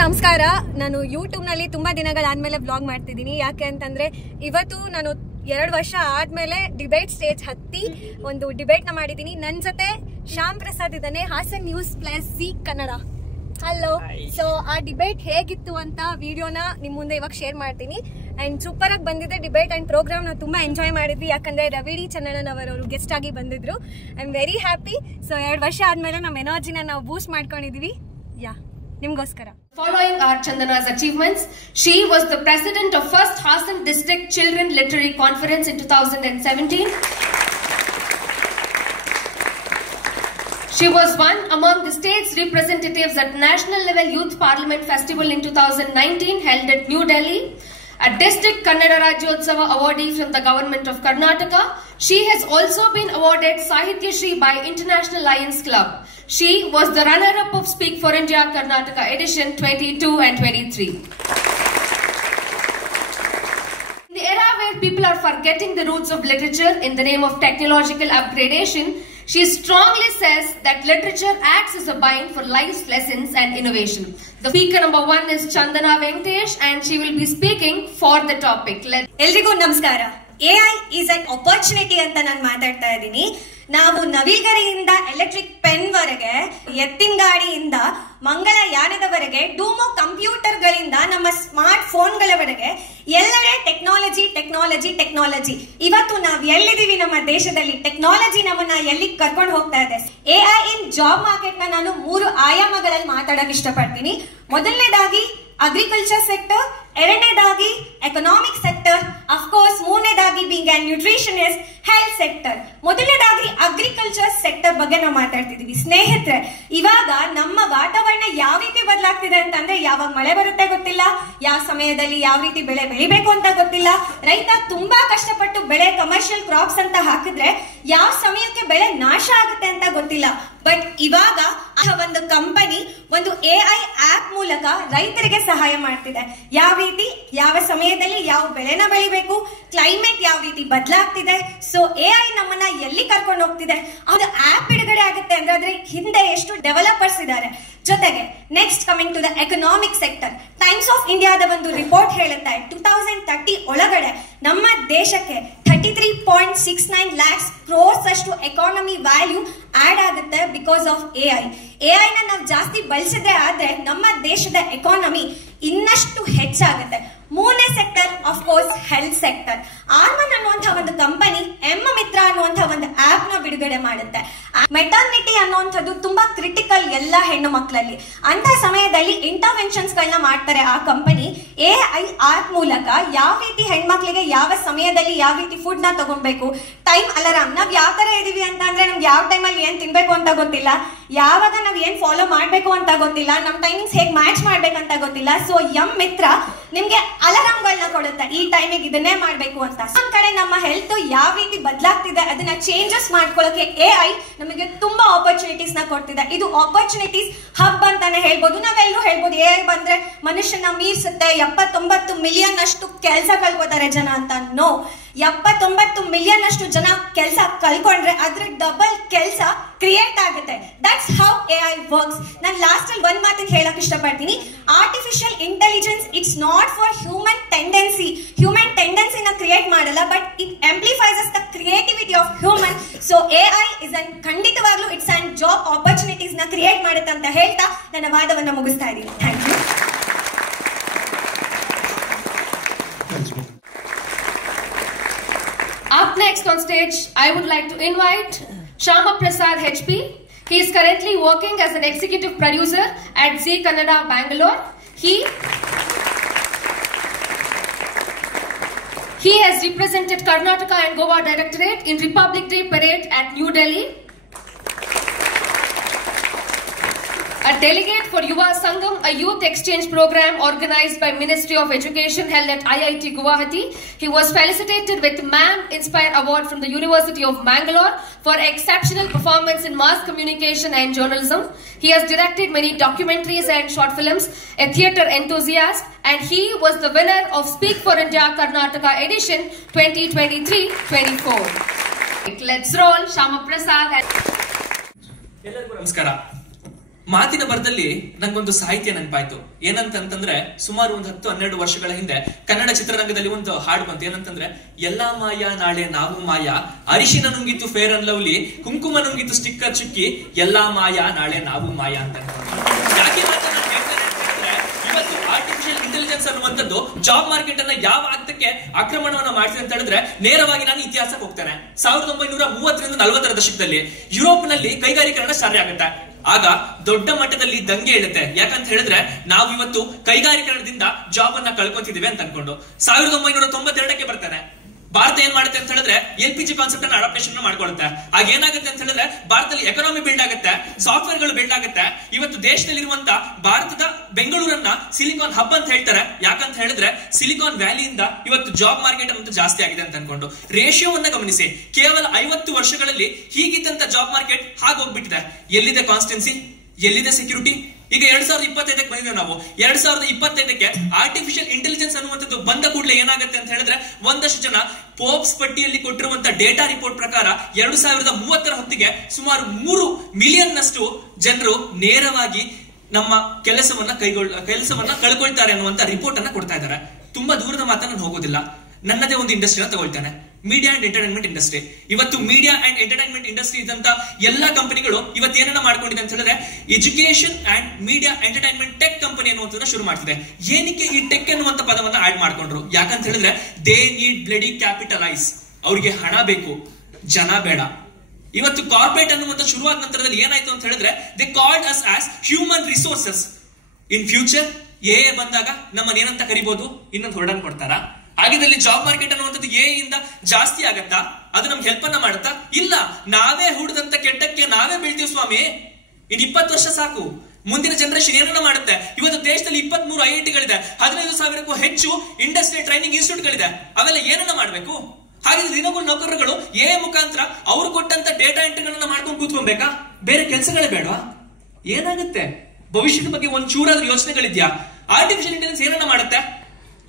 ನಮಸ್ಕಾರ. ನಾನು ಯೂಟ್ಯೂಬ್ನಲ್ಲಿ ತುಂಬ ದಿನಗಳಾದಮೇಲೆ ವ್ಲಾಗ್ ಮಾಡ್ತಿದ್ದೀನಿ. ಯಾಕೆ ಅಂತಂದರೆ ಇವತ್ತು ನಾನು 2 ವರ್ಷ ಆದಮೇಲೆ ಡಿಬೇಟ್ ಸ್ಟೇಜ್ ಹತ್ತಿ ಒಂದು ಡಿಬೇಟ್ನ ಮಾಡಿದ್ದೀನಿ. ನನ್ನ ಜೊತೆ ಶ್ಯಾಮ್ ಪ್ರಸಾದ್ ಇದ್ದಾನೆ, Hassan news plus Zee Kannada. Hello. So ಆ ಡಿಬೇಟ್ ಹೇಗಿತ್ತು ಅಂತ ವಿಡಿಯೋನ ನಿಮ್ಮ ಮುಂದೆ ಇವಾಗ ಶೇರ್ ಮಾಡ್ತೀನಿ. ಆ್ಯಂಡ್ ಸೂಪರ್ ಆಗಿ ಬಂದಿದೆ ಡಿಬೇಟ್ ಆ್ಯಂಡ್ ಪ್ರೋಗ್ರಾಮ್. ನಾವು ತುಂಬ ಎಂಜಾಯ್ ಮಾಡಿದ್ವಿ, ಯಾಕಂದರೆ ರವಿ ಡಿ ಚನ್ನಣ್ಣನ್ ಅವರು ಗೆಸ್ಟ್ ಆಗಿ ಬಂದಿದ್ರು. I am very happy. So 2 ವರ್ಷ ಆದಮೇಲೆ ನಮ್ಮ ಎನರ್ಜಿನ ನಾವು ಬೂಸ್ಟ್ ಮಾಡ್ಕೊಂಡಿದ್ದೀವಿ. ನಿಮ್ಗೋಸ್ಕರ. Following our Chandana's achievements, she was the president of First Hassan District Children Literary Conference in 2017. She was one among the state's representatives at National Level Youth Parliament Festival in 2019 held at New Delhi. A District Kannada Rajyotsava awardee from the Government of Karnataka. She has also been awarded Sahitya Shri by International Lions Club. She was the runner-up of Speak for India Karnataka edition 22 and 23. In the era where people are forgetting the roots of literature in the name of technological upgradation, she strongly says that literature acts as a bind for life's lessons and innovation. The speaker number 1 is Chandana Venkatesh and she will be speaking for the topic. ಎಲ್ರಿಗೂ ನಮಸ್ಕಾರ. AI is an opportunity ಅಂತ ನಾನು ಮಾತಾಡ್ತಾ ಇದ್ದೀನಿ. ನಾವು ನವಿಲ್ಗರಿಯಿಂದ electric pen ವರೆಗೆ, ಎತ್ತಿನ ಗಾಡಿಯಿಂದ ಮಂಗಳಯಾನದವರೆಗೆ, ಡೂಮೋ ಕಂಪ್ಯೂಟರ್ಗಳಿಂದ ನಮ್ಮ ಸ್ಮಾರ್ಟ್ ಫೋನ್ಗಳವರೆಗೆ ಎಲ್ಲೆಡೆ ಟೆಕ್ನಾಲಜಿ ಟೆಕ್ನಾಲಜಿ ಟೆಕ್ನಾಲಜಿ. ಇವತ್ತು ನಾವು ಎಲ್ಲಿದ್ದೀವಿ ನಮ್ಮ ದೇಶದಲ್ಲಿ? ಟೆಕ್ನಾಲಜಿ ನಮ್ಮನ್ನ ಎಲ್ಲಿ ಕರ್ಕೊಂಡು ಹೋಗ್ತಾ ಇದೆ? AI ಇನ್ ಜಾಬ್ ಮಾರ್ಕೆಟ್ ನ ನಾನು 3 ಆಯಾಮಗಳಲ್ಲಿ ಮಾತಾಡಕ್ ಇಷ್ಟಪಡ್ತೀನಿ. ಮೊದಲನೇದಾಗಿ ಅಗ್ರಿಕಲ್ಚರ್ ಸೆಕ್ಟರ್, ಎರಡನೇದಾಗಿ ಎಕನಾಮಿಕ್ ಸೆಕ್ಟರ್, ಅಫ್ಕೋರ್ಸ್ ಮೂರನೇದಾಗಿ being on nutritionist, health sector. ಮೊದಲನೇದಾಗಿ ಅಗ್ರಿಕಲ್ಚರ್ ಸೆಕ್ಟರ್ ಬಗ್ಗೆ ನಾವು ಮಾತಾಡ್ತಿದೀವಿ. ಸ್ನೇಹಿತರೆ, ಇವಾಗ ನಮ್ಮ ವಾತಾವರಣ ಯಾವ ರೀತಿ ಬದಲಾಗ್ತಿದೆ ಅಂತಂದ್ರೆ, ಯಾವಾಗ ಮಳೆ ಬರುತ್ತೆ ಗೊತ್ತಿಲ್ಲ, ಯಾವ ಸಮಯದಲ್ಲಿ ಯಾವ ರೀತಿ ಬೆಳೆ ಬೆಳಿಬೇಕು ಅಂತ ಗೊತ್ತಿಲ್ಲ. ರೈತ ತುಂಬಾ ಕಷ್ಟಪಟ್ಟು ಬೆಳೆ ಕಮರ್ಷಿಯಲ್ ಕ್ರಾಪ್ಸ್ ಅಂತ ಹಾಕಿದ್ರೆ ಯಾವ ಸಮಯಕ್ಕೆ ಬೆಳೆ ನಾಶ ಆಗುತ್ತೆ ಅಂತ ಗೊತ್ತಿಲ್ಲ. ಬಟ್ ಇವಾಗ ಒಂದು ಕಂಪನಿ ಒಂದು AI ಆಪ್ ಮೂಲಕ ರೈತರಿಗೆ ಸಹಾಯ ಮಾಡ್ತಿದೆ. ಯಾವ ರೀತಿ, ಯಾವ ಸಮಯದಲ್ಲಿ ಯಾವ ಬೆಳೆನ ಬೆಳಿಬೇಕು, ಕ್ಲೈಮೇಟ್ ಯಾವ ರೀತಿ ಬದಲಾಗ್ತಿದೆ. ಸೊ AI ನಮ್ಮನ್ನ ಎಲ್ಲಿ ಕರ್ಕೊಂಡು ಹೋಗ್ತಿದೆ? ಅದು ಆಪ್ ಬಿಡುಗಡೆ ಆಗುತ್ತೆ ಅಂದ್ರೆ ಅದ್ರ ಹಿಂದೆ ಎಷ್ಟು ಡೆವಲಪರ್ಸ್ ಇದ್ದಾರೆ. ಜೊತೆಗೆ next coming to the economic sector, times of ಇಂಡಿಯಾದ ಒಂದು ರಿಪೋರ್ಟ್ ಹೇಳುತ್ತೆ 2030 ಒಳಗಡೆ ನಮ್ಮ ದೇಶಕ್ಕೆ 33.69 lakhs crores ಅಷ್ಟು ಎಕಾನಮಿ ವ್ಯಾಲ್ಯೂ ಆಡ್ ಆಗುತ್ತೆ ಬಿಕಾಸ್ ಆಫ್ AI. AI ನ ನಾವು ಜಾಸ್ತಿ ಬಳಸಿದ್ರೆ ಆದ್ರೆ ನಮ್ಮ ದೇಶದ ಎಕಾನಮಿ ಇನ್ನಷ್ಟು ಹೆಚ್ಚಾಗುತ್ತೆ. ಮೂರನೇ sector of course health sector. ಆರ್ಮನ್ ಅನ್ನುವಂತಹ ಒಂದು ಕಂಪನಿ ಮಿತ್ರ ಅನ್ನುವಂತಹ ಒಂದು ಆಪ್ ನ ಬಿಡುಗಡೆ ಮಾಡುತ್ತೆ. ಮೆಟರ್ನಿಟಿ ಅನ್ನುವಂಥದ್ದು ತುಂಬಾ ಕ್ರಿಟಿಕಲ್ ಎಲ್ಲ ಹೆಣ್ಣು ಮಕ್ಕಳಲ್ಲಿ. ಅಂತ ಸಮಯದಲ್ಲಿ ಇಂಟರ್ವೆನ್ಷನ್ಸ್ ಗಳನ್ನ ಮಾಡ್ತಾರೆ ಆ ಕಂಪನಿ. AI ಆಪ್ ಮೂಲಕ ಯಾವ ರೀತಿ ಹೆಣ್ಮಕ್ಳಿಗೆ ಯಾವ ಸಮಯದಲ್ಲಿ ಯಾವ ರೀತಿ ಫುಡ್ ನ ತಗೊಳ್ಬೇಕು, ಟೈಮ್ ಅಲಾರಾಮ್, ನಾವ್ ಯಾವ ತರ ಇದೀವಿ ಅಂತ ಅಂದ್ರೆ ನಮ್ಗೆ ಯಾವ ಟೈಮಲ್ಲಿ ಏನ್ ತಿನ್ಬೇಕು ಅಂತ ಗೊತ್ತಿಲ್ಲ, ಯಾವಾಗ ನಾವ್ ಏನ್ ಫಾಲೋ ಮಾಡ್ಬೇಕು ಅಂತ ಗೊತ್ತಿಲ್ಲ, ನಮ್ ಟೈಮಿಂಗ್ಸ್ ಹೇಗ್ ಮ್ಯಾಚ್ ಮಾಡ್ಬೇಕಂತ ಗೊತ್ತಿಲ್ಲ. ಸೊ ಮಿತ್ರ ನಿಮ್ಗೆ ಅಲಾರಾಮ್ ಗಳನ್ನ ಕೊಡುತ್ತೆ, ಈ ಟೈಮಿಗೆ ಇದನ್ನೇ ಮಾಡ್ಬೇಕು ಅಂತ. ಒಂದ್ ಕಡೆ ನಮ್ಮ ಹೆಲ್ತ್ ಯಾವ ರೀತಿ ಬದಲಾಗ್ತಿದೆ ಅದನ್ನ ಚೇಂಜಸ್ ಮಾಡ್ಕೊಳ್ಳೋಕೆ AI ನಮಗೆ ತುಂಬಾ ಆಪರ್ಚುನಿಟೀಸ್ ನ ಕೊಡ್ತಿದೆ. ಇದು ಆಪರ್ಚುನಿಟೀಸ್ ಹಬ್ ಅಂತಾನೆ ಹೇಳ್ಬೋದು. ನಾವೆಲ್ಲರೂ ಹೇಳ್ಬೋದು AI ಬಂದ್ರೆ ಮನುಷ್ಯನ ಮೀರ್ಸುತ್ತೆ, 79 ಮಿಲಿಯನ್ ಅಷ್ಟು ಕೆಲಸ ಕಳ್ಕೋತಾರೆ ಜನ ಅಂತ. ನೋ, 79 ಮಿಲಿಯನ್ ಅಷ್ಟು ಜನ ಕೆಲಸ ಕಳ್ಕೊಂಡ್ರೆ ಅದ್ರ ಡಬಲ್ ಕೆಲಸ ಕ್ರಿಯೇಟ್ ಆಗುತ್ತೆ. That's how AI works. ನಾನು ಲಾಸ್ಟ್ ಅಲ್ಲಿ ಒಂದ್ ಮಾತಿಗೆ ಹೇಳಕ್ ಇಷ್ಟಪಡ್ತೀನಿ. Artificial intelligence it's not for human tendency. Human ಟೆಂಡೆನ್ಸಿನ ಕ್ರಿಯೇಟ್ ಮಾಡಲ್ಲ, but it amplifies the creativity of human. So AI is an ಖಂಡಿತವಾಗ್ಲೂ ಇಟ್ಸ್ ಅನ್ ಜಾಬ್ ಆಪರ್ಚುನಿಟೀಸ್ ನ ಕ್ರಿಯೇಟ್ ಮಾಡುತ್ತೆ ಅಂತ ಹೇಳ್ತಾ ನನ್ನ ವಾದವನ್ನ ಮುಗಿಸ್ತಾ ಇದ್ದೀನಿ. Thank you. Up next on stage, I would like to invite Shyama Prasad HP. He is currently working as an executive producer at Zee Kannada, Bangalore. He has represented Karnataka and Goa Directorate in Republic Day Parade at New Delhi. A delegate for Yuva Sangam, a youth exchange program organized by Ministry of Education held at IIT Guwahati. He was felicitated with Man Inspire Award from the University of Mangalore for exceptional performance in mass communication and journalism. He has directed many documentaries and short films, a theatre enthusiast, and he was the winner of Speak for India Karnataka edition 2023-24. Let's roll Shyama Prasad. ಎಲ್ಲರಿಗೂ ನಮಸ್ಕಾರ. ಮಾತಿನ ಬರದಲ್ಲಿ ನಂಗೊಂದು ಸಾಹಿತ್ಯ ನೆನಪಾಯ್ತು. ಏನಂತಂದ್ರೆ ಸುಮಾರು ಒಂದು 10-12 ವರ್ಷಗಳ ಹಿಂದೆ ಕನ್ನಡ ಚಿತ್ರರಂಗದಲ್ಲಿ ಒಂದು ಹಾಡು ಬಂತು. ಏನಂತಂದ್ರೆ ಎಲ್ಲಾ ಮಾಯ ನಾಳೆ ನಾವು ಮಾಯ, ಅರಿಶಿನ ನುಂಗಿತ್ತು ಫೇರ್ ಅಂಡ್ ಲವ್ಲಿ, ಕುಂಕುಮ ನುಂಗಿತ್ತು ಸ್ಟಿಕ್ಕರ್ ಚುಕ್ಕಿ, ಎಲ್ಲಾ ಮಾಯ ನಾಳೆ ನಾವು ಮಾಯ ಅಂತ. ಯಾಕೆ ಇವತ್ತು ಆರ್ಟಿಫಿಷಿಯಲ್ ಇಂಟೆಲಿಜೆನ್ಸ್ ಅನ್ನುವಂಥದ್ದು ಜಾಬ್ ಮಾರ್ಕೆಟ್ ಅನ್ನ ಯಾವ ಹಂತಕ್ಕೆ ಆಕ್ರಮಣವನ್ನ ಮಾಡ್ತಿದೆ ಅಂತ ಹೇಳಿದ್ರೆ, ನೇರವಾಗಿ ನಾನು ಇತಿಹಾಸಕ್ಕೆ ಹೋಗ್ತೇನೆ. 1930ರಿಂದ 40ರ ದಶಕದಲ್ಲಿ ಯುರೋಪ್ ನಲ್ಲಿ ಕೈಗಾರಿಕರಣ ಸ್ಟಾರ್ಟ್ ಆಗುತ್ತೆ. ಆಗ ದೊಡ್ಡ ಮಟ್ಟದಲ್ಲಿ ದಂಗೆ ಹೇಳುತ್ತೆ. ಯಾಕಂತ ಹೇಳಿದ್ರೆ ನಾವು ಇವತ್ತು ಕೈಗಾರಿಕರಣದಿಂದ ಜಾಬ್ ಅನ್ನ ಕಳ್ಕೊಂತಿದೀವಿ ಅಂತ ಅನ್ಕೊಂಡು 1992ಕ್ಕೆ ಬರ್ತಾನೆ. ಭಾರತ ಏನ್ ಮಾಡುತ್ತೆ ಅಂತ ಹೇಳಿದ್ರೆ LPG ಕಾನ್ಸೆಪ್ಟ್ ಅನ್ನ ಅಡಾಪ್ಟೇಷನ್ ಮಾಡ್ಕೊಳ್ಳುತ್ತೆ. ಆಗ ಏನಾಗುತ್ತೆ ಅಂತ ಹೇಳಿದ್ರೆ ಭಾರತದಲ್ಲಿ ಎಕಾನಮಿ ಬಿಲ್ಡ್ ಆಗುತ್ತೆ, ಸಾಫ್ಟ್ವೇರ್ ಗಳು ಬಿಲ್ಡ್ ಆಗುತ್ತೆ. ಇವತ್ತು ದೇಶದಲ್ಲಿರುವಂತ ಭಾರತದ ಬೆಂಗಳೂರನ್ನ ಸಿಲಿಕಾನ್ ಹಬ್ ಅಂತ ಹೇಳ್ತಾರೆ. ಯಾಕಂತ ಹೇಳಿದ್ರೆ ಸಿಲಿಕಾನ್ ವ್ಯಾಲಿಯಿಂದ ಇವತ್ತು ಜಾಬ್ ಮಾರ್ಕೆಟ್ ಅನ್ನೋದು ಜಾಸ್ತಿ ಆಗಿದೆ ಅಂತ ಅನ್ಕೊಂಡು. ರೇಷಿಯೋವನ್ನ ಗಮನಿಸಿ, ಕೇವಲ 50 ವರ್ಷಗಳಲ್ಲಿ ಹೀಗಿದ್ದಂತ ಜಾಬ್ ಮಾರ್ಕೆಟ್ ಹಾಗೋಗ್ಬಿಟ್ಟಿದೆ. ಎಲ್ಲಿದೆ ಕಾನ್ಸ್ಟೆನ್ಸಿ, ಎಲ್ಲಿದೆ ಸೆಕ್ಯೂರಿಟಿ? ಈಗ 2025ಕ್ಕೆ ಬಂದಿದ್ದೇವೆ ನಾವು. 2025ಕ್ಕೆ ಆರ್ಟಿಫಿಷಿಯಲ್ ಇಂಟೆಲಿಜೆನ್ಸ್ ಅನ್ನುವಂಥದ್ದು ಬಂದ ಕೂಡಲೇ ಏನಾಗುತ್ತೆ ಅಂತ ಹೇಳಿದ್ರೆ, ಒಂದಷ್ಟು ಜನ ಫೋರ್ಬ್ಸ್ ಪಟ್ಟಿಯಲ್ಲಿ ಕೊಟ್ಟಿರುವಂತಹ ಡೇಟಾ ರಿಪೋರ್ಟ್ ಪ್ರಕಾರ 2030ರ ಹೊತ್ತಿಗೆ ಸುಮಾರು 3 ಮಿಲಿಯನ್ ನಷ್ಟು ಜನರು ನೇರವಾಗಿ ನಮ್ಮ ಕೆಲಸವನ್ನ ಕಳ್ಕೊಳ್ತಾರೆ ಅನ್ನುವಂತ ರಿಪೋರ್ಟ್ ಅನ್ನ ಕೊಡ್ತಾ ಇದ್ದಾರೆ. ತುಂಬಾ ದೂರದ ಮಾತನ್ನ ನಾನು ಹೋಗೋದಿಲ್ಲ. ನನ್ನದೇ ಒಂದು ಇಂಡಸ್ಟ್ರಿನ ತಗೊಳ್ತಾನೆ, ಮೀಡಿಯಾ ಅಂಡ್ ಎಂಟರ್ಟೈನ್ಮೆಂಟ್ ಇಂಡಸ್ಟ್ರಿ. ಇವತ್ತು ಮೀಡಿಯಾ ಅಂಡ್ ಎಂಟರ್ಟೈನ್ಮೆಂಟ್ ಇಂಡಸ್ಟ್ರಿ ಇದ್ದಂತ ಎಲ್ಲಾ ಕಂಪನಿಗಳು ಇವತ್ತು ಏನನ್ನ ಮಾಡ್ಕೊಂಡಿದೆ ಅಂತ ಹೇಳಿದ್ರೆ, education and media entertainment tech company ಅನ್ನುವಂಥದ್ದನ್ನ ಶುರು ಮಾಡ್ತಿದೆ. ಏನಕ್ಕೆ ಈ ಟೆಕ್ ಅನ್ನುವಂತ ಪದವನ್ನ ಆಡ್ ಮಾಡ್ಕೊಂಡ್ರು? ಯಾಕಂತ ಹೇಳಿದ್ರೆ ದೇ ನೀಡ್ ಬ್ಲಡಿ ಕ್ಯಾಪಿಟಲೈಸ್. ಅವ್ರಿಗೆ ಹಣ ಬೇಕು, ಜನ ಬೇಡ. ಇವತ್ತು ಕಾರ್ಪೊರೇಟ್ ಅನ್ನುವಂತ ಶುರುವಾದ ನಂತರದಲ್ಲಿ ಏನಾಯ್ತು ಅಂತ ಹೇಳಿದ್ರೆ, they called as as human resources. In future A ಬಂದಾಗ ನಮ್ಮನ್ನ ಏನಂತ ಕರಿಬಹುದು? ಇನ್ನೊಂದು ಹೊರಡನ್ ಕೊಡ್ತಾರಾ? ಹಾಗಿದ್ದಲ್ಲಿ ಜಾಬ್ ಮಾರ್ಕೆಟ್ ಅನ್ನುವಂಥದ್ದು ಎ ಇಂದ ಜಾಸ್ತಿ ಆಗತ್ತಾ? ಅದು ನಮ್ಗೆ ಹೆಲ್ಪ್ ಅನ್ನ ಮಾಡುತ್ತಾ? ಇಲ್ಲ. ನಾವೇ ಹುಡ್ದಂತ ಕೆಟ್ಟಕ್ಕೆ ನಾವೇ ಬೀಳ್ತೀವಿ ಸ್ವಾಮಿ. ಇನ್ 20 ವರ್ಷ ಸಾಕು. ಮುಂದಿನ ಜನರೇಷನ್ ಏನನ್ನ ಮಾಡುತ್ತೆ? ಇವತ್ತು ದೇಶದಲ್ಲಿ 23 IITಗಳಿದೆ, 15,000ಕ್ಕೂ ಹೆಚ್ಚು ಇಂಡಸ್ಟ್ರಿಯಲ್ ಟ್ರೈನಿಂಗ್ ಇನ್ಸ್ಟಿಟ್ಯೂಟ್ಗಳಿದೆ. ಅವೆಲ್ಲ ಏನನ್ನ ಮಾಡ್ಬೇಕು? ಹಾಗಿದ್ರೆ ದಿನಗಳು ನೌಕರರುಗಳು ಎ ಮುಖಾಂತರ ಅವ್ರು ಕೊಟ್ಟಂತ ಡೇಟಾ ಎಂಟ್ರಿಗಳನ್ನ ಮಾಡ್ಕೊಂಡು ಕೂತ್ಕೊಬೇಕಾ? ಬೇರೆ ಕೆಲಸಗಳೇ ಬೇಡವಾ? ಏನಾಗುತ್ತೆ? ಭವಿಷ್ಯದ ಬಗ್ಗೆ ಒಂದ್ ಚೂರಾದ್ರೂ ಯೋಚನೆಗಳಿದ್ಯಾ? ಆರ್ಟಿಫಿಷಿಯಲ್ ಇಂಟೆಲಿಜೆನ್ಸ್ ಏನನ್ನ ಮಾಡುತ್ತೆ?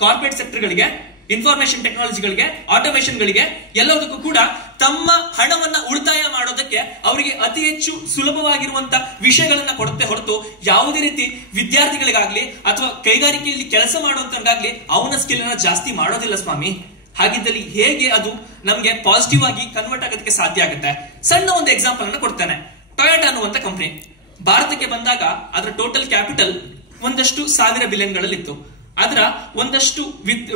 ಕಾರ್ಪೊರೇಟ್ ಸೆಕ್ಟರ್ಗಳಿಗೆ, ಇನ್ಫಾರ್ಮೇಶನ್ ಟೆಕ್ನಾಲಜಿಗಳಿಗೆ, ಆಟೋಮೇಷನ್ಗಳಿಗೆ ಎಲ್ಲದಕ್ಕೂ ಕೂಡ ತಮ್ಮ ಹಣವನ್ನ ಉಳಿತಾಯ ಮಾಡೋದಕ್ಕೆ ಅವರಿಗೆ ಅತಿ ಹೆಚ್ಚು ಸುಲಭವಾಗಿರುವಂತ ವಿಷಯಗಳನ್ನ ಕೊಡುತ್ತೆ ಹೊರತು ಯಾವುದೇ ರೀತಿ ವಿದ್ಯಾರ್ಥಿಗಳಿಗಾಗ್ಲಿ ಅಥವಾ ಕೈಗಾರಿಕೆಯಲ್ಲಿ ಕೆಲಸ ಮಾಡುವಂತವ್ರಿಗಾಗ್ಲಿ ಅವನ ಸ್ಕಿಲ್ ಅನ್ನ ಜಾಸ್ತಿ ಮಾಡೋದಿಲ್ಲ ಸ್ವಾಮಿ. ಹಾಗಿದ್ದಲ್ಲಿ ಹೇಗೆ ಅದು ನಮ್ಗೆ ಪಾಸಿಟಿವ್ ಆಗಿ ಕನ್ವರ್ಟ್ ಆಗೋದಕ್ಕೆ ಸಾಧ್ಯ ಆಗುತ್ತೆ? ಸಣ್ಣ ಒಂದು ಎಕ್ಸಾಂಪಲ್ ಅನ್ನ ಕೊಡ್ತೇನೆ. ಟೊಯೋಟಾ ಅನ್ನುವಂತ ಕಂಪನಿ ಭಾರತಕ್ಕೆ ಬಂದಾಗ ಅದರ ಟೋಟಲ್ ಕ್ಯಾಪಿಟಲ್ ಒಂದಷ್ಟು 1000 ಬಿಲಿಯನ್ಗಳಲ್ಲಿತ್ತು. ಅದರ ಒಂದಷ್ಟು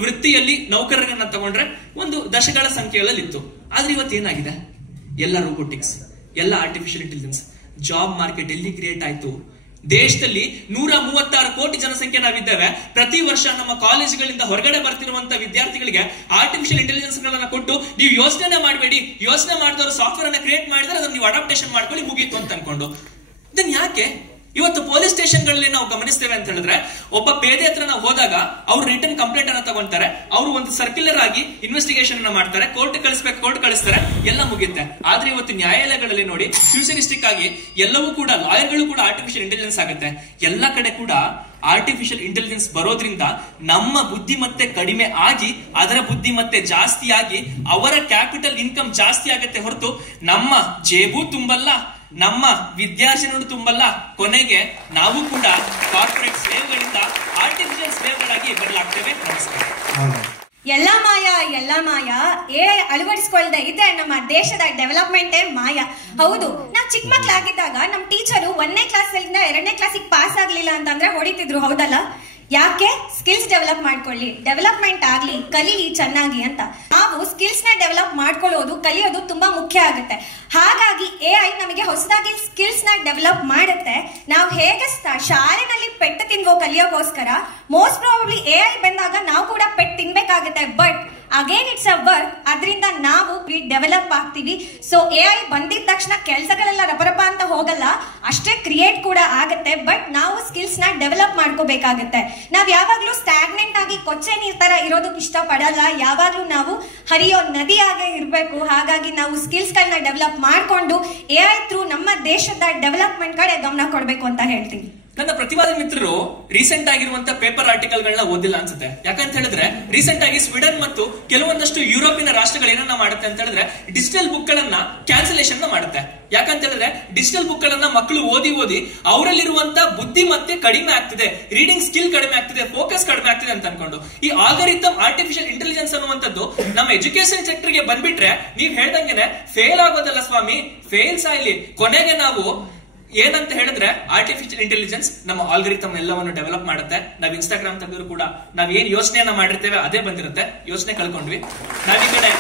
ವೃತ್ತಿಯಲ್ಲಿ ನೌಕರರನ್ನ ತಗೊಂಡ್ರೆ ಒಂದು ದಶಕಗಳ ಸಂಖ್ಯೆಗಳಲ್ಲಿತ್ತು. ಆದ್ರೆ ಇವತ್ತು ಏನಾಗಿದೆ? ಎಲ್ಲ ರೋಬೋಟಿಕ್ಸ್, ಎಲ್ಲ ಆರ್ಟಿಫಿಷಿಯಲ್ ಇಂಟೆಲಿಜೆನ್ಸ್. ಜಾಬ್ ಮಾರ್ಕೆಟ್ ಎಲ್ಲಿ ಕ್ರಿಯೇಟ್ ಆಯ್ತು? ದೇಶದಲ್ಲಿ 136 ಕೋಟಿ ಜನಸಂಖ್ಯೆ ನಾವಿದ್ದೇವೆ. ಪ್ರತಿ ವರ್ಷ ನಮ್ಮ ಕಾಲೇಜುಗಳಿಂದ ಹೊರಗಡೆ ಬರ್ತಿರುವಂತ ವಿದ್ಯಾರ್ಥಿಗಳಿಗೆ ಆರ್ಟಿಫಿಷಿಯಲ್ ಇಂಟೆಲಿಜೆನ್ಸ್ ಗಳನ್ನ ಕೊಟ್ಟು ನೀವು ಯೋಚನೆ ಮಾಡಬೇಡಿ, ಯೋಚನೆ ಮಾಡಿದವರು ಸಾಫ್ಟ್ವೇರ್ ಅನ್ನ ಕ್ರಿಯೇಟ್ ಮಾಡಿದ್ರೆ ಅದನ್ನ ನೀವು ಅಡಾಪ್ಟೇಷನ್ ಮಾಡ್ಕೊಳ್ಳಿ, ಮುಗೀತು ಅಂತ ಅನ್ಕೊಂಡು. ದೆನ್ ಯಾಕೆ ಇವತ್ತು ಪೊಲೀಸ್ ಸ್ಟೇಷನ್ಗಳಲ್ಲಿ ನಾವು ಗಮನಿಸ್ತೇವೆ ಅಂತ ಹೇಳಿದ್ರೆ, ಒಬ್ಬ ಪೇದೆ ಹತ್ರ ನಾವು ಹೋದಾಗ ಅವ್ರು ರಿಟರ್ನ್ ಕಂಪ್ಲೇಂಟ್ ಅನ್ನ ತಗೊಂತಾರೆ, ಅವರು ಒಂದು ಸರ್ಕ್ಯುಲರ್ ಆಗಿ ಇನ್ವೆಸ್ಟಿಗೇಷನ್ ಅನ್ನ ಮಾಡ್ತಾರೆ, ಕೋರ್ಟ್ ಕಳಿಸ್ಬೇಕು, ಕೋರ್ಟ್ ಕಳಿಸ್ತಾರೆ, ಎಲ್ಲ ಮುಗಿಯುತ್ತೆ. ಆದ್ರೆ ಇವತ್ತು ನ್ಯಾಯಾಲಯಗಳಲ್ಲಿ ನೋಡಿ, ಫ್ಯೂಚರಿಸ್ಟಿಕ್ ಆಗಿ ಎಲ್ಲವೂ ಕೂಡ ಲಾಯರ್ಗಳು ಕೂಡ ಆರ್ಟಿಫಿಷಿಯಲ್ ಇಂಟೆಲಿಜೆನ್ಸ್ ಆಗುತ್ತೆ. ಎಲ್ಲ ಕಡೆ ಕೂಡ ಆರ್ಟಿಫಿಷಿಯಲ್ ಇಂಟೆಲಿಜೆನ್ಸ್ ಬರೋದ್ರಿಂದ ನಮ್ಮ ಬುದ್ಧಿಮತ್ತೆ ಕಡಿಮೆ ಆಗಿ ಅದರ ಬುದ್ಧಿಮತ್ತೆ ಜಾಸ್ತಿ ಆಗಿ ಅವರ ಕ್ಯಾಪಿಟಲ್ ಇನ್ಕಮ್ ಜಾಸ್ತಿ ಆಗುತ್ತೆ ಹೊರತು ನಮ್ಮ ಜೇಬು ತುಂಬಲ್ಲ, ನಮ್ಮ ವಿದ್ಯಾರ್ಜನರು ತುಂಬಲ್ಲ. ಕೊನೆಗೆ ನಾವು ಕೂಡ ಕಾರ್ಪೊರೇಟ್ ಸ್ಲೇವ್ಗಳಿಂದ ಆರ್ಟಿಫಿಷಿಯಲ್ ಸ್ಲೇವ್ಗಳಾಗಿ ಬದಲಾಗ್ತೇವೆ. ಎಲ್ಲ ಮಾಯ AI ಅಳವಡಿಸ್ಕೊಳ್ದೆ ಇದ್ರೆ ನಮ್ಮ ದೇಶದ ಡೆವಲಪ್ಮೆಂಟೇ ಮಾಯ. ಹೌದು, ನಾವು ಚಿಕ್ಕ ಮಕ್ಳಾಗಿದ್ದಾಗ ನಮ್ಮ ಟೀಚರು 1ನೇ ಕ್ಲಾಸಿಂದ 2ನೇ ಕ್ಲಾಸಿಗೆ ಪಾಸ್ ಆಗ್ಲಿಲ್ಲ ಅಂತಂದ್ರೆ ಹೊಡಿತಿದ್ರು, ಹೌದಲ್ಲ? ಯಾಕೆ? ಸ್ಕಿಲ್ಸ್ ಡೆವಲಪ್ ಮಾಡ್ಕೊಳ್ಳಿ, ಡೆವಲಪ್ಮೆಂಟ್ ಆಗ್ಲಿ, ಕಲೀಲಿ ಚೆನ್ನಾಗಿ ಅಂತ. ನಾವು ಸ್ಕಿಲ್ಸ್ ನ ಡೆವಲಪ್ ಮಾಡ್ಕೊಳ್ಳೋದು, ಕಲಿಯೋದು ತುಂಬಾ ಮುಖ್ಯ ಆಗುತ್ತೆ. ಹಾಗಾಗಿ AI ನಮಗೆ ಹೊಸದಾಗಿ ಸ್ಕಿಲ್ಸ್ ನ ಡೆವಲಪ್ ಮಾಡುತ್ತೆ. ನಾವು ಹೇಗೆ ಶಾಲೆನಲ್ಲಿ ಪೆಟ್ಟು ತಿನ್ವೋ ಕಲಿಯೋಗೋಸ್ಕರ ಮೋಸ್ಟ್ ಪ್ರಾಬಬ್ಲಿ AI ಬಂದಾಗ ನಾವು ಕೂಡ ಪೆಟ್ಟು ತಿನ್ಬೇಕಾಗುತ್ತೆ. But again it's a work, ಅದರಿಂದ ನಾವು ಡೆವಲಪ್ ಆಗ್ತೀವಿ. ಸೊ AI ಬಂದಿದ ತಕ್ಷಣ ಕೆಲಸಗಳೆಲ್ಲ ರಪರಪ ಅಂತ ಹೋಗಲ್ಲ, ಅಷ್ಟೇ ಕ್ರಿಯೇಟ್ ಕೂಡ ಆಗುತ್ತೆ. ಬಟ್ ನಾವು ಸ್ಕಿಲ್ಸ್ ನ ಡೆವಲಪ್ ಮಾಡ್ಕೋಬೇಕಾಗುತ್ತೆ. ನಾವ್ ಯಾವಾಗ್ಲೂ ಸ್ಟಾಗ್ನೆಂಟ್ ಆಗಿ ಕೊಚ್ಚೆ ನೀರ್ ತರ ಇರೋದಕ್ಕೆ ಇಷ್ಟ ಪಡಲ್ಲ. ಯಾವಾಗ್ಲೂ ನಾವು ಹರಿಯೋ ನದಿಯಾಗೆ ಇರಬೇಕು. ಹಾಗಾಗಿ ನಾವು ಸ್ಕಿಲ್ಸ್ ಗಳನ್ನ ಡೆವಲಪ್ ಮಾಡ್ಕೊಂಡು AI ಥ್ರೂ ನಮ್ಮ ದೇಶದ ಡೆವಲಪ್ಮೆಂಟ್ ಕಡೆ ಗಮನ ಕೊಡಬೇಕು ಅಂತ ಹೇಳ್ತೀವಿ. ನನ್ನ ಪ್ರತಿವಾದಿ ಮಿತ್ರರು ರೀಸೆಂಟ್ ಆಗಿರುವಂತ ಪೇಪರ್ ಆರ್ಟಿಕಲ್ ಗಳನ್ನ ಓದಿಲ್ಲ ಅನ್ಸುತ್ತೆ. ಯಾಕಂತ ಹೇಳಿದ್ರೆ ರೀಸೆಂಟ್ ಆಗಿ ಸ್ವೀಡನ್ ಮತ್ತು ಕೆಲವೊಂದಷ್ಟು ಯುರೋಪಿನ ರಾಷ್ಟ್ರಗಳು ಏನನ್ನ ಮಾಡುತ್ತೆ ಅಂತ ಹೇಳಿದ್ರೆ ಡಿಜಿಟಲ್ ಬುಕ್ ಗಳನ್ನ ಕ್ಯಾನ್ಸಲೇಷನ್ ಮಾಡುತ್ತೆ. ಯಾಕಂತ ಹೇಳಿದ್ರೆ ಡಿಜಿಟಲ್ ಬುಕ್ ಗಳನ್ನ ಮಕ್ಕಳು ಓದಿ ಅವರಲ್ಲಿರುವಂತ ಬುದ್ಧಿಮತ್ತೆ ಕಡಿಮೆ ಆಗ್ತಿದೆ, ರೀಡಿಂಗ್ ಸ್ಕಿಲ್ ಕಡಿಮೆ ಆಗ್ತಿದೆ, ಫೋಕಸ್ ಕಡಿಮೆ ಆಗ್ತಿದೆ ಅಂತ ಅನ್ಕೊಂಡು ಈ ಆಲ್ಗಾರಿಥಮ್ ಆರ್ಟಿಫಿಷಿಯಲ್ ಇಂಟೆಲಿಜೆನ್ಸ್ ಅನ್ನುವಂಥದ್ದು ನಮ್ಮ ಎಜುಕೇಶನ್ ಸೆಕ್ಟರ್ ಗೆ ಬಂದ್ಬಿಟ್ರೆ ನೀವ್ ಹೇಳ್ದಂಗೆನೆ ಫೇಲ್ ಆಗೋದಲ್ಲ ಸ್ವಾಮಿ, ಫೇಲ್ಸ್ ಆಗ್ಲಿ ಕೊನೆಗೆ ನಾವು ಏನಂತ ಹೇಳಿದ್ರೆ ಆರ್ಟಿಫಿಷಿಯಲ್ ಇಂಟೆಲಿಜೆನ್ಸ್ ನಮ್ಮ ಆಲ್ಗರಿಥಮ್ ಎಲ್ಲವನ್ನು ಡೆವಲಪ್ ಮಾಡುತ್ತೆ. ನಾವ್ ಇನ್ಸ್ಟಾಗ್ರಾಮ್ ತೆಗೆದ್ರು ಕೂಡ ನಾವ್ ಏನ್ ಯೋಚನೆಯನ್ನ ಮಾಡಿರ್ತೇವೆ ಅದೇ ಬಂದಿರುತ್ತೆ. ಯೋಚನೆ ಕಳ್ಕೊಂಡ್ವಿ. ನಾವೀ ಕಡೆ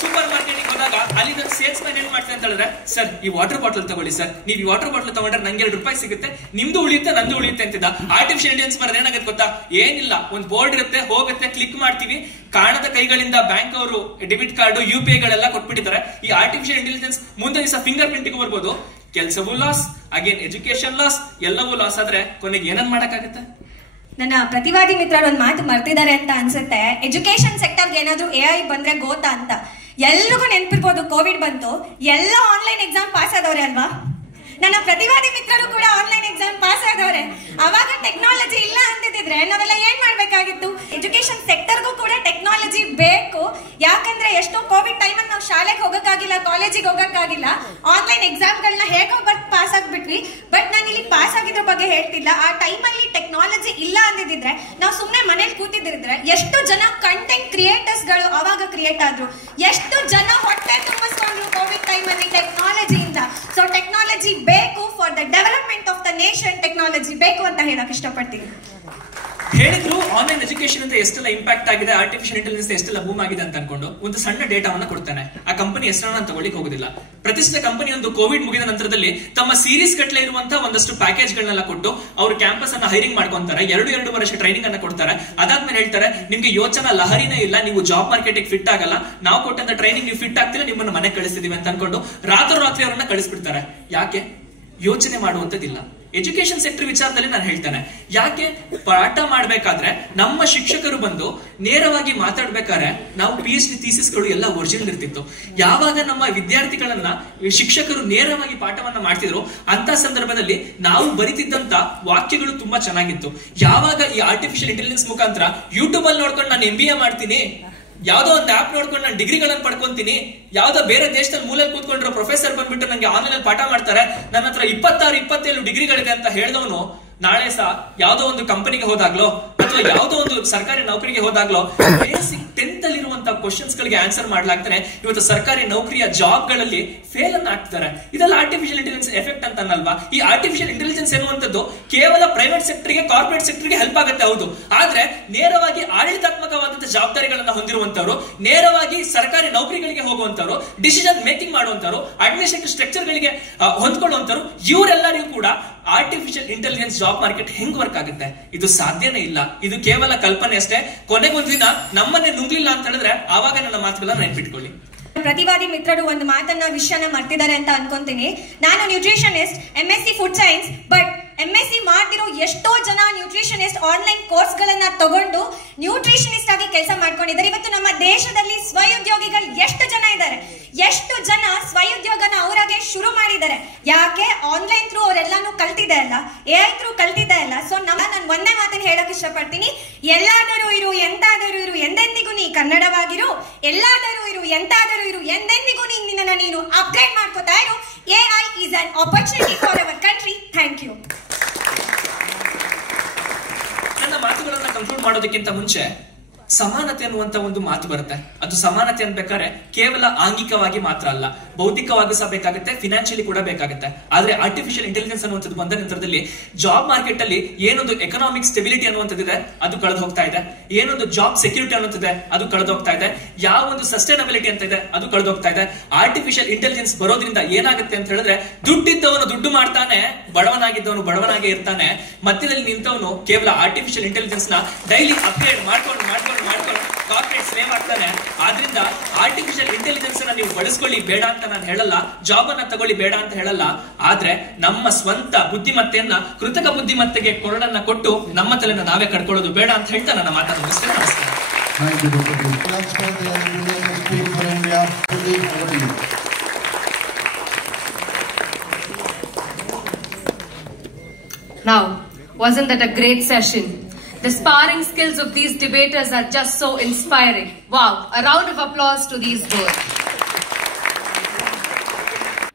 ಸೂಪರ್ ಮಾರ್ಕೆಟಿಂಗ್ ಹೋದಾಗ ಅಲ್ಲಿ ಸೇಲ್ಸ್ ಮ್ಯಾನ್ ಏನ್ ಮಾಡ್ತಾರೆ ಅಂತ ಹೇಳಿದ್ರೆ, ಸರ್ ಈ ವಾಟರ್ ಬಾಟಲ್ ತಗೊಳ್ಳಿ ಸರ್, ನೀವು ಈ ವಾಟರ್ ಬಾಟಲ್ ತಗೊಂಡ್ರೆ ನಂಗೆ ₹2 ಸಿಗುತ್ತೆ, ನಿಮ್ದು ಉಳಿಯುತ್ತೆ ನಂದು ಉಳಿಯುತ್ತೆ ಅಂತಿದ್ದ. ಆರ್ಟಿಫಿಷಿಯಲ್ ಇಂಟೆಲಿಜೆನ್ಸ್ ಬರೋದು ಏನಾಗುತ್ತೆ ಗೊತ್ತಾ, ಏನಿಲ್ಲ ಒಂದ್ ಬೋರ್ಡ್ ಇರುತ್ತೆ, ಹೋಗುತ್ತೆ, ಕ್ಲಿಕ್ ಮಾಡ್ತೀವಿ, ಕಾಣದ ಕೈಗಳಿಂದ ಬ್ಯಾಂಕ್ ಅವರು ಡೆಬಿಟ್ ಕಾರ್ಡ್ UPI ಗಳೆಲ್ಲ ಕೊಟ್ಬಿಟ್ಟಿದ್ದಾರೆ. ಈ ಆರ್ಟಿಫಿಷಿಯಲ್ ಇಂಟೆಲಿಜೆನ್ಸ್ ಮುಂದೆ ದಿವಸ ಫಿಂಗರ್ ಪ್ರಿಂಟಿಗೆ ಬರ್ಬೋದು. ಕೆಲಸವೂ ಲಾಸ್, ಅಗೇನ್ ಎಜುಕೇಶನ್ ಲಾಸ್, ಎಲ್ಲವೂ ಲಾಸ್ ಆದ್ರೆ ಕೊನೆಗೆ ಏನನ್ ಮಾಡಕ್ಕಾಗತ್ತೆ? ನನ್ನ ಪ್ರತಿವಾದಿ ಮಿತ್ರರು ಒಂದ್ ಮಾತು ಮರ್ತಿದ್ದಾರೆ ಅಂತ ಅನ್ಸುತ್ತೆ. ಎಜುಕೇಶನ್ ಸೆಕ್ಟರ್ಗೆ ಏನಾದ್ರು AI ಬಂದ್ರೆ ಗೊತ್ತಾ ಅಂತ. ಎಲ್ರಿಗೂ ನೆನ್ಪಿರ್ಬೋದು, ಕೋವಿಡ್ ಬಂತು, ಎಲ್ಲ ಆನ್ಲೈನ್ ಎಕ್ಸಾಮ್ ಪಾಸ್ ಆದವ್ರೆ ಅಲ್ವಾ? ನನ್ನ ಪ್ರತಿವಾದಿ ಮಿತ್ರರು ಕೂಡ ಆನ್ಲೈನ್ ಎಕ್ಸಾಮ್ ಪಾಸ್ ಆದವ್ರೆ. ಅವಾಗ ಟೆಕ್ನಾಲಜಿ ಇಲ್ಲ ಅಂತಿದ್ರೆ ನಾವೆಲ್ಲ ಏನ್ ಮಾಡ್ಬೇಕಾಗಿತ್ತು? ಎಜುಕೇಶನ್ ಸೆಕ್ಟರ್ಗೂ ಕೂಡ ಟೆಕ್ನಾಲಜಿ ಬೇಕು. ಯಾಕಂದ್ರೆ ಎಷ್ಟೋ ಕೋವಿಡ್ ಟೈಮಲ್ಲಿ ನಾವು ಶಾಲೆಗೆ ಹೋಗಕ್ಕಾಗಿಲ್ಲ, ಕಾಲೇಜಿಗೆ ಹೋಗಕ್ಕಾಗಿಲ್ಲ, ಆನ್ಲೈನ್ ಎಕ್ಸಾಮ್ಗಳನ್ನ ಹೇಗೋ ಬರ್ದು ಪಾಸ್ ಆಗ್ಬಿಟ್ವಿ. ಬಟ್ ನಾನು ಇಲ್ಲಿ ಪಾಸ್ ಆಗಿದ್ರ ಬಗ್ಗೆ ಹೇಳ್ತಿಲ್ಲ. ಆ ಟೈಮಲ್ಲಿ ಟೆಕ್ನಾಲಜಿ ಇಲ್ಲ ಅಂದಿದ್ರೆ ನಾವು ಸುಮ್ಮನೆ ಮನೇಲಿ ಕೂತಿದ್ರೆ ಎಷ್ಟು ಜನ ಕಂಟೆಂಟ್ ಕ್ರಿಯೇಟರ್ಸ್ ಗಳು ಅವಾಗ ಕ್ರಿಯೇಟ್ ಆದ್ರು, ಎಷ್ಟು ಜನ ಹೊಟ್ಟೆ ತುಂಬಿಸ್ಕೊಂಡ್ರು ಕೋವಿಡ್ ಟೈಮಲ್ಲಿ ಟೆಕ್ನಾಲಜಿಯಿಂದ. ಸೊ ಟೆಕ್ನಾಲಜಿ ಬೇಕು for the development of the nation. Technology ಬೇಕು ಅಂತ ಹೇಳಕ್ ಇಷ್ಟಪಡ್ತೀನಿ. ಹೇಳಿದ್ರು ಆನ್ಲೈನ್ ಎಜುಕೇಶನ್ ಅಂತ ಎಷ್ಟೆಲ್ಲ ಇಂಪ್ಯಾಕ್ಟ್ ಆಗಿದೆ, ಆರ್ಟಿಫಿಷಿಯಲ್ ಇಂಟೆಲಿಜೆನ್ಸ್ ಎಷ್ಟೆಲ್ಲ ಬೂಮ್ ಆಗಿದೆ ಅಂತ ಅನ್ಕೊಂಡು ಒಂದು ಸಣ್ಣ ಡೇಟಾವನ್ನ ಕೊಡ್ತಾನೆ. ಆ ಕಂಪನಿ ಹೆಸರನ್ನ ತಗೊಳ್ಳಿಕ್ ಹೋಗುದಿಲ್ಲ. ಪ್ರತಿಷ್ಠಿತ ಕಂಪನಿ ಒಂದು ಕೋವಿಡ್ ಮುಗಿದ ನಂತರದಲ್ಲಿ ತಮ್ಮ ಸೀರೀಸ್ ಗಟ್ಟಲೆ ಇರುವಂತಹ ಒಂದಷ್ಟು ಪ್ಯಾಕೇಜ್ ಗಳನ್ನೆಲ್ಲ ಕೊಟ್ಟು ಅವ್ರ ಕ್ಯಾಂಪಸ್ ಅನ್ನ ಹೈರಿಂಗ್ ಮಾಡ್ಕೊಂತಾರೆ. 2 ವರ್ಷ ಟ್ರೈನಿಂಗ್ ಅನ್ನ ಕೊಡ್ತಾರೆ. ಅದಾದ್ಮೇಲೆ ಹೇಳ್ತಾರೆ, ನಿಮ್ಗೆ ಯೋಚನಾ ಲಹರಿನೇ ಇಲ್ಲ, ನೀವು ಜಾಬ್ ಮಾರ್ಕೆಟ್ ಫಿಟ್ ಆಗಲ್ಲ, ನಾವು ಕೊಟ್ಟಂತ ಟ್ರೈನಿಂಗ್ ನೀವು ಫಿಟ್ ಆಗ್ತಿಲ್ಲ, ನಿಮ್ಮನ್ನ ಮನೆ ಕಳಿಸ್ತಿದೀವಿ ಅಂತ ಅನ್ಕೊಂಡು ರಾತ್ರಿ ಅವರನ್ನ ಕಳಿಸ್ಬಿಡ್ತಾರೆ. ಯಾಕೆ? ಯೋಚನೆ ಮಾಡುವಂತದ್ದಿಲ್ಲ. ಎಜುಕೇಶನ್ ಸೆಕ್ಟರ್ ವಿಚಾರದಲ್ಲಿ ನಾನು ಹೇಳ್ತೇನೆ, ಯಾಕೆ ಪಾಠ ಮಾಡ್ಬೇಕಾದ್ರೆ ನಮ್ಮ ಶಿಕ್ಷಕರು ಬಂದು ನೇರವಾಗಿ ಮಾತಾಡ್ಬೇಕಾದ್ರೆ ನಾವು PhD ಥೀಸಿಸ್ಗಳು ಎಲ್ಲ ಒರಿಜಿನಲ್ ಇರ್ತಿತ್ತು. ಯಾವಾಗ ನಮ್ಮ ವಿದ್ಯಾರ್ಥಿಗಳನ್ನ ಶಿಕ್ಷಕರು ನೇರವಾಗಿ ಪಾಠವನ್ನ ಮಾಡ್ತಿದ್ರು ಅಂತ ಸಂದರ್ಭದಲ್ಲಿ ನಾವು ಬರಿತಿದ್ದಂತ ವಾಕ್ಯಗಳು ತುಂಬಾ ಚೆನ್ನಾಗಿತ್ತು. ಯಾವಾಗ ಈ ಆರ್ಟಿಫಿಷಿಯಲ್ ಇಂಟೆಲಿಜೆನ್ಸ್ ಮುಖಾಂತರ ಯೂಟ್ಯೂಬ್ ಅಲ್ಲಿ ನೋಡ್ಕೊಂಡು ನಾನು MBA ಮಾಡ್ತೀನಿ, ಯಾವ್ದೋ ಒಂದು ಆಪ್ ನೋಡ್ಕೊಂಡು ನಾನು ಡಿಗ್ರಿಗಳನ್ನ ಪಡ್ಕೊಂತೀನಿ, ಯಾವ್ದೋ ಬೇರೆ ದೇಶದಲ್ಲಿ ಮೂಲೆ ಕೂತ್ಕೊಂಡಿರೋ ಪ್ರೊಫೆಸರ್ ಬಂದ್ಬಿಟ್ಟು ನಂಗೆ ಆನ್ಲೈನ್ ಪಾಠ ಮಾಡ್ತಾರೆ, ನನ್ನ ಹತ್ರ 26-27 ಡಿಗ್ರಿಗಳಿದೆ ಅಂತ ಹೇಳಿದವನು ನಾಳೆ ಸಹ ಯಾವ್ದೋ ಒಂದು ಕಂಪನಿಗೆ ಹೋದಾಗ್ಲೋ ಅಥವಾ ಯಾವ್ದೋ ಒಂದು ಸರ್ಕಾರಿ ನೌಕರಿಗೆ ಹೋದಾಗ್ಲೋ ಬೇಸಿಕ್ 10th ಅಲ್ಲಿರುವಂತಹ ಕ್ವಶನ್ಸ್ ಗಳಿಗೆ ಆನ್ಸರ್ ಮಾಡ್ಲಾಗ್ತಾನೆ. ಇವತ್ತು ಸರ್ಕಾರಿ ನೌಕರಿಯ ಜಾಬ್ ಗಳಲ್ಲಿ ಫೇಲ್ ಅನ್ನ ಆಗ್ತಾರೆ. ಇದೆಲ್ಲ ಆರ್ಟಿಫಿಷಿಯಲ್ ಇಂಟೆಲಿಜೆನ್ಸ್ ಎಫೆಕ್ಟ್ ಅಂತ ಅನ್ನಲ್ವಾ? ಈ ಆರ್ಟಿಫಿಷಿಯಲ್ ಇಂಟೆಲಿಜೆನ್ಸ್ ಎನ್ನುವಂಥದ್ದು ಕೇವಲ ಪ್ರೈವೇಟ್ ಸೆಕ್ಟರ್ಗೆ, ಕಾರ್ಪೊರೇಟ್ ಸೆಕ್ಟರ್ಗೆ ಹೆಲ್ಪ್ ಆಗುತ್ತೆ, ಹೌದು. ಆದ್ರೆ ನೇರವಾಗಿ ಆಡಳಿತಾತ್ಮಕವಾದಂತಹ ಜವಾಬ್ದಾರಿಗಳನ್ನ ಹೊಂದಿರುವಂತವ್ರು, ನೇರವಾಗಿ ಸರ್ಕಾರಿ ನೌಕರಿಗಳಿಗೆ ಹೋಗುವಂತವ್ರು, ಡಿಸಿಷನ್ ಮೇಕಿಂಗ್ ಮಾಡುವಂತವ್ರು, ಅಡ್ಮಿನಿಸ್ಟ್ರೇಟಿವ್ ಸ್ಟ್ರಕ್ಚರ್ ಗಳಿಗೆ ಹೊಂದ್ಕೊಳ್ಳುವಂತವ್ರು, ಇವರೆಲ್ಲರಿಗೂ ಕೂಡ ಆರ್ಟಿಫಿಷಿಯಲ್ ಇಂಟೆಲಿಜೆನ್ಸ್ ಜಾಬ್ ಮಾರ್ಕೆಟ್ ಹೆಂಗ್ ವರ್ಕ್ ಆಗುತ್ತೆ? ಇದು ಸಾಧ್ಯನೇ ಇಲ್ಲ. ಇದು ಕೇವಲ ಕಲ್ಪನೆ ಅಷ್ಟೇ. ಕೊನೆಗೊಂದು ದಿನ ನಮ್ಮನ್ನೇ ನುಂಗ್ಲಿಲ್ಲ ಅಂತ ಹೇಳಿದ್ರೆ ಆವಾಗ ನನ್ನ ಮಾತುಗಳನ್ನ ನೆನ್ಪಿಟ್ಕೊಳ್ಳಿ. ಪ್ರತಿವಾದಿ ಮಿತ್ರರು ಒಂದು ಮಾತನ್ನ ವಿಷಯನ ಮರ್ತಿದ್ದಾರೆ ಅಂತ ಅನ್ಕೊಂತೀನಿ. ನಾನು nutritionist, MSc food science. But MSc ಮಾಡ್ತಿರೋ ಎಷ್ಟೋ ಜನ ನ್ಯೂಟ್ರಿಷನಿಸ್ಟ್ ಆನ್ಲೈನ್ ಕೋರ್ಸ್ ಗಳನ್ನ ತಗೊಂಡು ನ್ಯೂಟ್ರಿಷನಿಸ್ಟ್ ಆಗಿ ಕೆಲಸ ಮಾಡ್ಕೊಂಡಿದ್ದಾರೆ. ಇವತ್ತು ನಮ್ಮ ದೇಶದಲ್ಲಿ ಸ್ವಉದ್ಯೋಗಿಗಳು ಎಷ್ಟು ಜನ ಇದ್ದಾರೆ, ಎಷ್ಟು ಜನ ಸ್ವಉದ್ಯೋಗನ ಅವರಾಗೆ ಶುರು ಮಾಡಿದ್ದಾರೆ. ಯಾಕೆ? ಆನ್ಲೈನ್ ಥ್ರೂ ಅವರೆಲ್ಲಾನು ಕಲ್ತಿದೆ ಅಲ್ಲ, AI ಥ್ರೂ ಕಲ್ತಿದೆ ಅಲ್ಲ. ಸೊ ನಾನು ಒಂದೇ ಮಾತನ್ನ ಹೇಳಕ್ ಇಷ್ಟಪಡ್ತೀನಿ, ಎಲ್ಲಾದರೂ ಇರು, ಎಂತಾದರೂ ಇರು, ಎಂದೆಂದಿಗೂ ನೀ ಕನ್ನಡವಾಗಿರು. ಎಲ್ಲಾದರೂ ಇರು, ಎಂತಾದರೂ ಇರು, ಎಂದೆಂದಿಗೂ ನೀನು ಅಪ್ಗ್ರೇಡ್ ಮಾಡ್ಕೋತಾ ಇರು. AI is an opportunity for our country. Thank you. ನನ್ನ ಮಾತುಗಳನ್ನ ಕನ್ಕ್ಲೂಡ್ ಮಾಡೋದಕ್ಕಿಂತ ಮುಂಚೆ ಸಮಾನತೆ ಅನ್ನುವಂತ ಒಂದು ಮಾತು ಬರುತ್ತೆ. ಅದು ಸಮಾನತೆ ಅನ್ಬೇಕಾದ್ರೆ ಕೇವಲ ಆಂಗಿಕವಾಗಿ ಮಾತ್ರ ಅಲ್ಲ, ಬೌದ್ಧಿಕವಾಗಿ ಸಹ ಬೇಕಾಗುತ್ತೆ, ಫಿನಾನ್ಷಿಯಲಿ ಕೂಡ ಬೇಕಾಗುತ್ತೆ. ಆದ್ರೆ ಆರ್ಟಿಫಿಷಿಯಲ್ ಇಂಟೆಲಿಜೆನ್ಸ್ ಅನ್ನುವಂಥದ್ದು ಬಂದ ನಂತರದಲ್ಲಿ ಜಾಬ್ ಮಾರ್ಕೆಟ್ ಅಲ್ಲಿ ಏನೊಂದು ಎಕನಾಮಿಕ್ ಸ್ಟೆಬಿಲಿಟಿ ಅನ್ನುವಂಥದ್ದಿದೆ ಅದು ಕಳೆದು ಹೋಗ್ತಾ ಇದೆ, ಏನೊಂದು ಜಾಬ್ ಸೆಕ್ಯೂರಿಟಿ ಅನ್ನುವಂಥದ್ದಿದೆ ಅದು ಕಳೆದು ಹೋಗ್ತಾ ಇದೆ, ಯಾವ ಒಂದು ಸಸ್ಟೈನಬಿಲಿಟಿ ಅಂತ ಇದೆ ಅದು ಕಳೆದು ಹೋಗ್ತಾ ಇದೆ. ಆರ್ಟಿಫಿಷಿಯಲ್ ಇಂಟೆಲಿಜೆನ್ಸ್ ಬರೋದ್ರಿಂದ ಏನಾಗುತ್ತೆ ಅಂತ ಹೇಳಿದ್ರೆ, ದುಡ್ಡಿದ್ದವನು ದುಡ್ಡು ಮಾಡ್ತಾನೆ, ಬಡವನಾಗಿದ್ದವನು ಬಡವನಾಗೆ ಇರ್ತಾನೆ. ಮಧ್ಯದಲ್ಲಿ ನಿಂತವನು ಕೇವಲ ಆರ್ಟಿಫಿಷಿಯಲ್ ಇಂಟೆಲಿಜೆನ್ಸ್ ನ ಡೈಲಿ ಅಪ್ಗ್ರೇಡ್ ಮಾಡ್ಕೊಂಡು ಕಾರ್ಪೊರೇಟ್ ಸ್ಲೇವ್ ಆಗ್ತಾನೆ. ಆದ್ರಿಂದ ಆರ್ಟಿಫಿಷಿಯಲ್ ಇಂಟೆಲಿಜೆನ್ಸ್ ಅನ್ನ ನೀವು ಬಳಸ್ಕೊಳ್ಳಿ, ಬೇಡ ಅಂತ ನಾನು ಹೇಳಲ್ಲ. ಜಾಬ್ ಅನ್ನ ತಗೊಳ್ಳಿ, ಬೇಡ ಅಂತ ಹೇಳಲ್ಲ. ಆದ್ರೆ ನಮ್ಮ ಸ್ವಂತ ಬುದ್ಧಿಮತ್ತೆಯನ್ನ ಕೃತಕ ಬುದ್ಧಿಮತ್ತೆಗೆ ಕೊರಡನ್ನ ಕೊಟ್ಟು ನಮ್ಮ ತಲೆನ ನಾವೇ ಕಡ್ಕೊಳ್ಳೋದು ಬೇಡ ಅಂತ ಹೇಳ್ತಾ ನನ್ನ ಮಾತನ್ನು ಮುಗಿಸ್ತೇನೆ. ನಮಸ್ಕಾರ. Now, wasn't that a great session? The sparring skills of these debaters are just so inspiring. Wow, a round of applause to these both.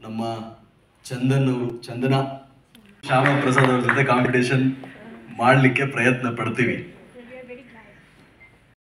ನಮ್ಮ ಚಂದನ ಶ್ಯಾಮ ಪ್ರಸಾದ್ ಅವ್ರ ಜೊತೆ ಕಾಂಪಿಟೇಷನ್ ಮಾಡಲಿಕ್ಕೆ ಪ್ರಯತ್ನ ಪಡ್ತೀವಿ.